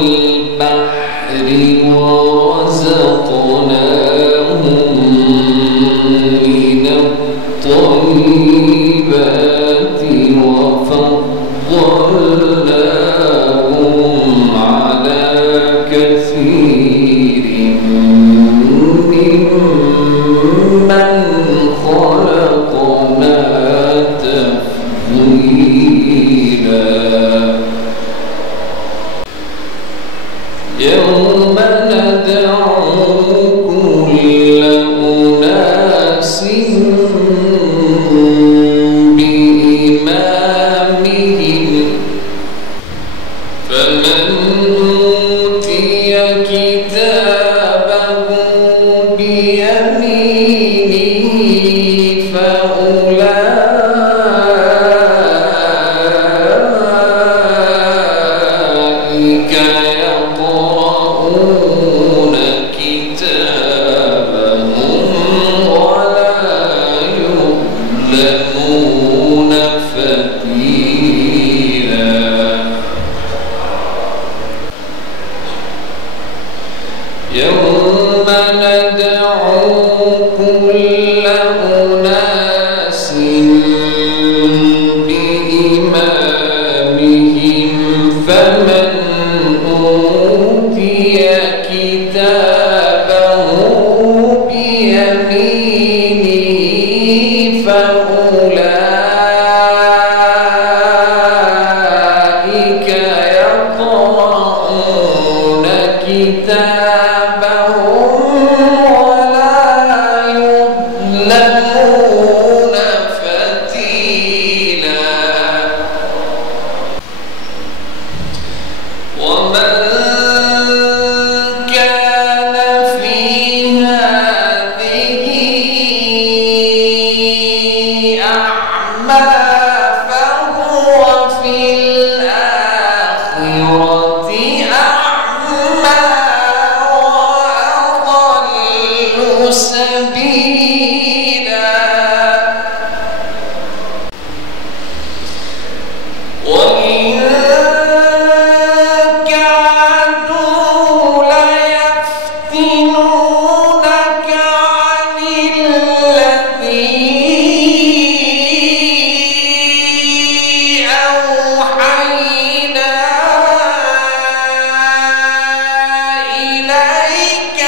البحر ورزقناهم من الطيبات وفضلناهم على كثير ممن خلقنا تفضيلا. يوم ندعو كل أناس بإمامهم فمن أوتي كتابه بيمينه فأولئك يقرؤون كتابهم ولا يظلمون فتيلا. يوم ندعو كل أناس بإمامهم فمن أوتي كتابه بيمينه فأولئك يقرؤون كتابهم ولا يظلمون فتيلا. ومن كان في هذه أعمى فهو في الآخرة أعمى وأضل سبيلا. وإن كادوا ليفتنونك عن الذي أوحينا إليك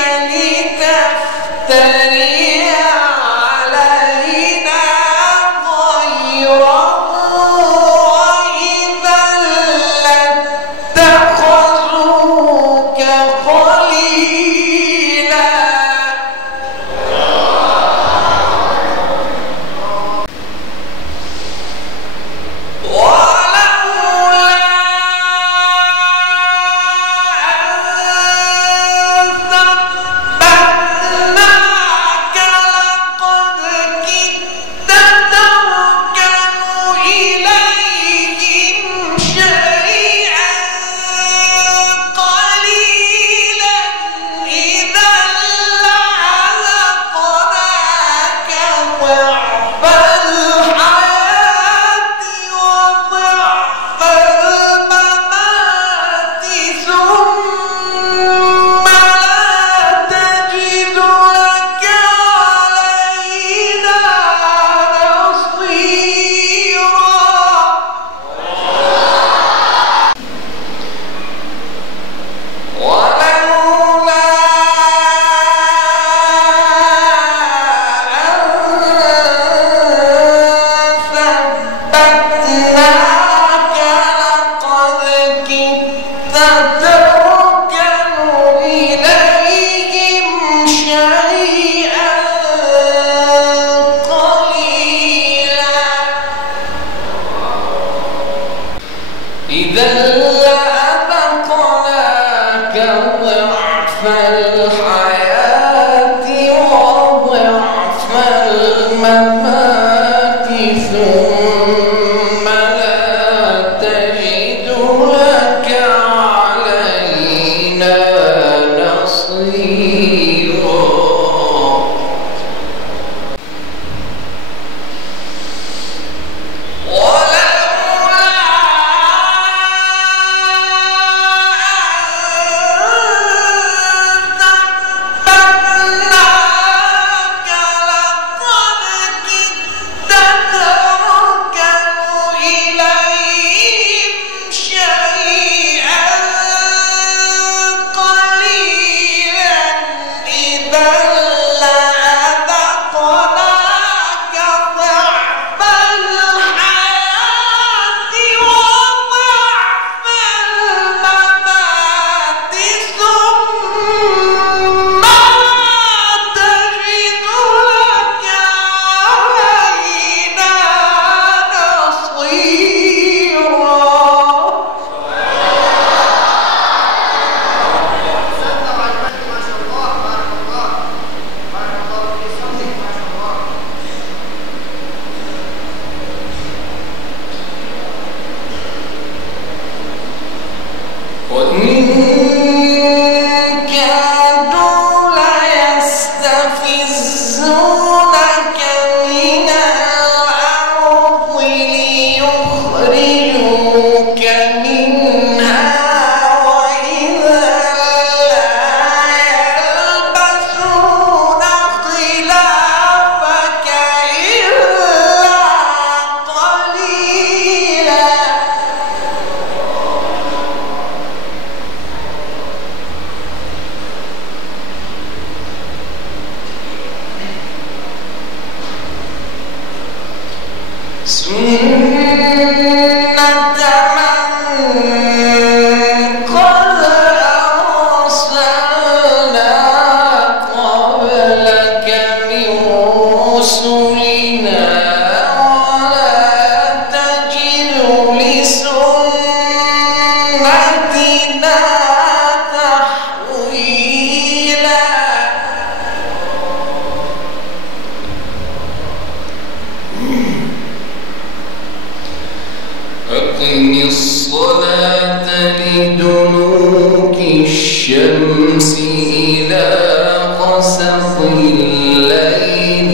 لتفتري علينا غيره وإذا لاتخذوك خليلا. ولولا أن ثبتناك لقد كدت تركن إليهم شيئا قليلا إذا لأذقناك ضعف الحياة وضعف الممات ثم لا تجد لك علينا نصيرا. ولولا أن ثبتناك لقد كدت تركن إليهم شيئا قليلا إذا لأذقناك ضعف الحياة وضعف الممات ثم لا تجد لك علينا نصيرا. ولولا الصلاة لدلوك الشمس إلى غسق الليل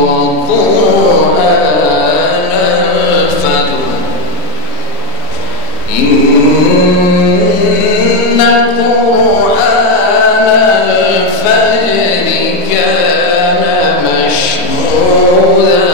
وقرآن الفجر إن قرآن الفجر كان مشهودا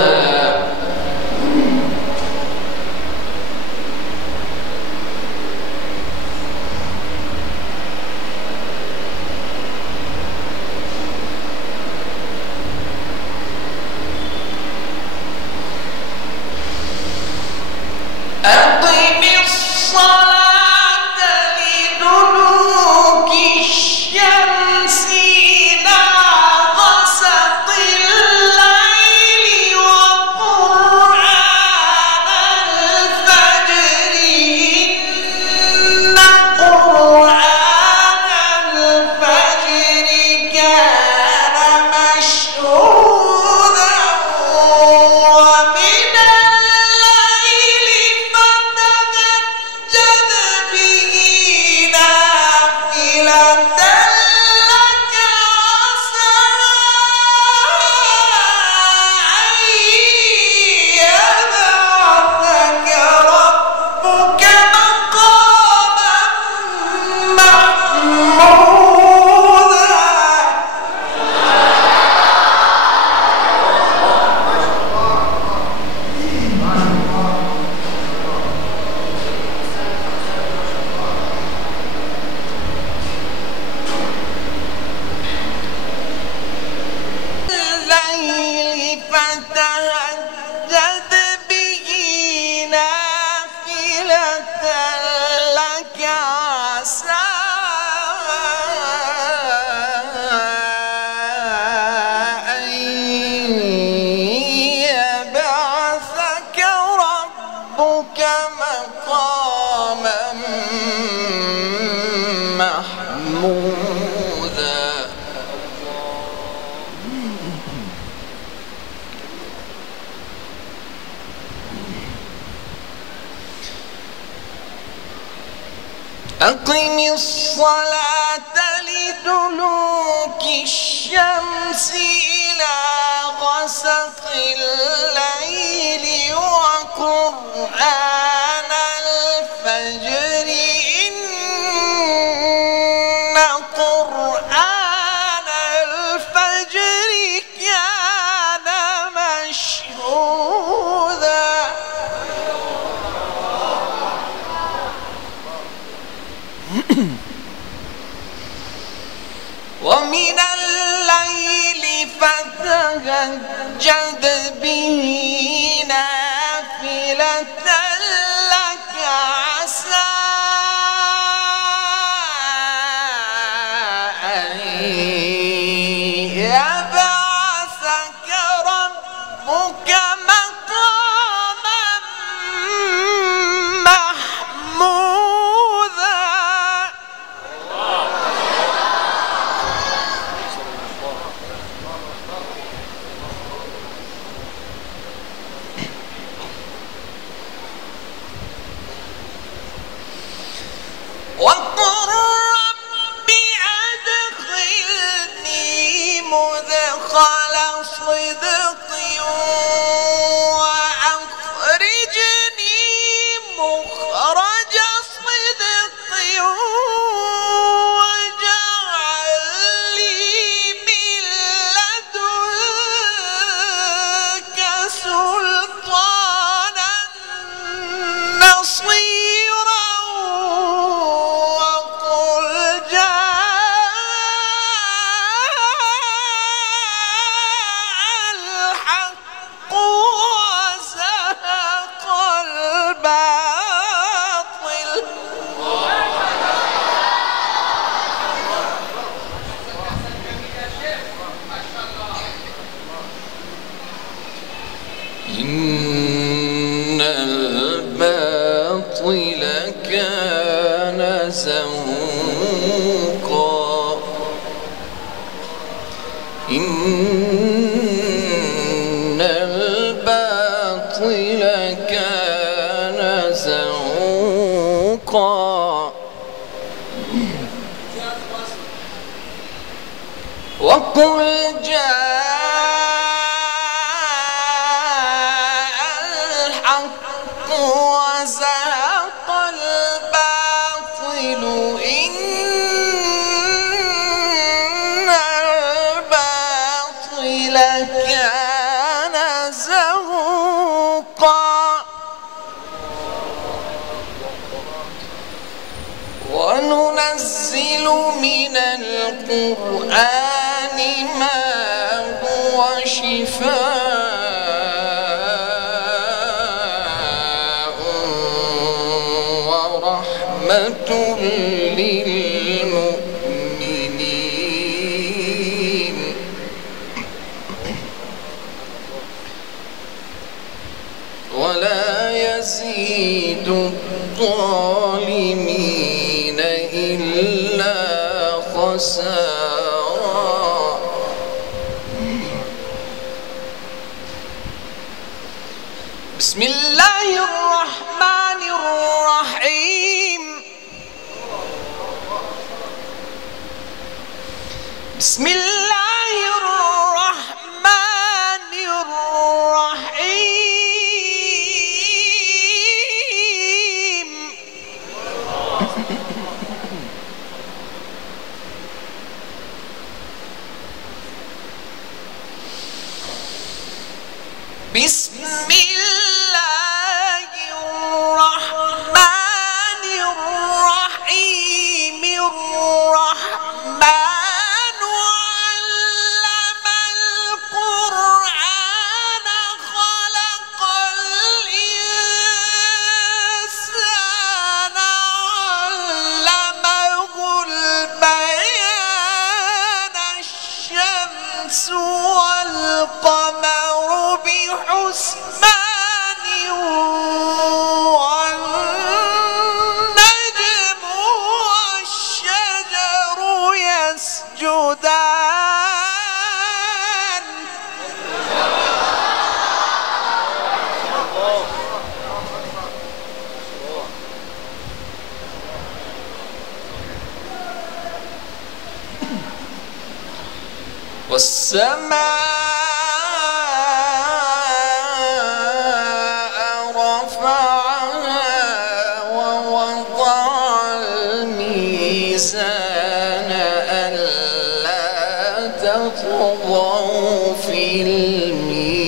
أقم الصلاة لدلوك الشمس إلى غسق الليل وقرآن الفجر إن قرآن الفجر كان مشهودا ومن الليل فتهجد به نافلة لك عسى أن يبعثك ربك مقاما محمودا. الليل فتهجد به نافلة لك عسى أن يبعثك ربك مقاما محمودا. أقم الصلاة لدلوك الشمس إلى غسق الليل وقرآن الفجر إن قرآن الفجر كان مشهودا. ومن الليل فتهجد به نافلة لك عسى أن يبعثك ربك مقاما محمودا. وقل رب أدخلني وقل جاء الحق وزهق الباطل إن الباطل كان زهوقا وننزل من القرآن ما هو شفاء ورحمة للمؤمنين ولا يزيد الظالمين إلا خسارا. بسم الله الرحمن الرحيم. بسم الله الرحمن الرحيم. بسم الله الرحمن الرحيم. الرحمن علم القرآن خلق الإنسان علمه البيان. الشمس والقمر بحسبان والنجم والشجر يسجدان. والسماء رفعها ووضع الميزان ألا تطغوا في الميزان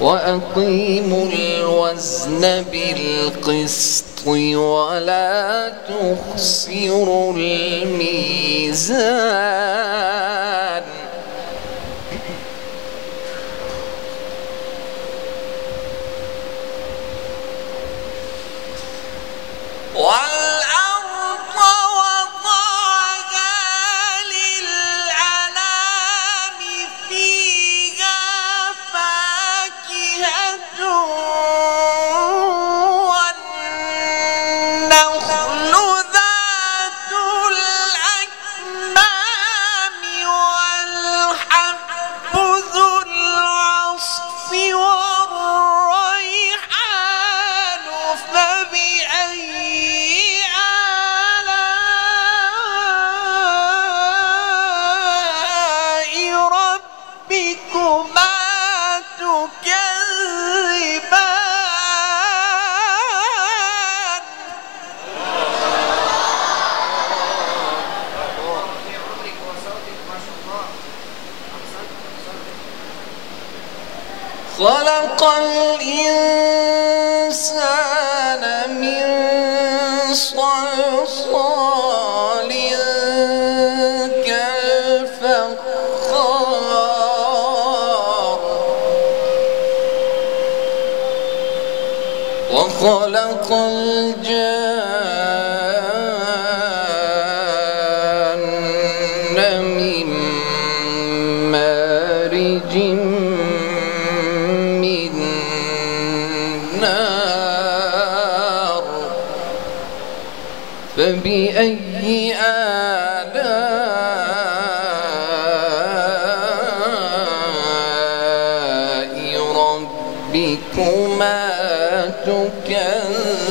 وأقيموا الوزن بالقسط ولا تخسروا الميزان. والأرض وضعها للأنام فيها فاكهة والنخل ذات الأكمام والحب ذو العصف والريحان. فبأي آلاء ربكما تكذبان. خلق الإنسان من صلصال كالفخار وخلق الجان من مارج من نار. فبأي آلاء ربكما تكذبان.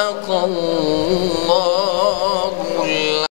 صدق الله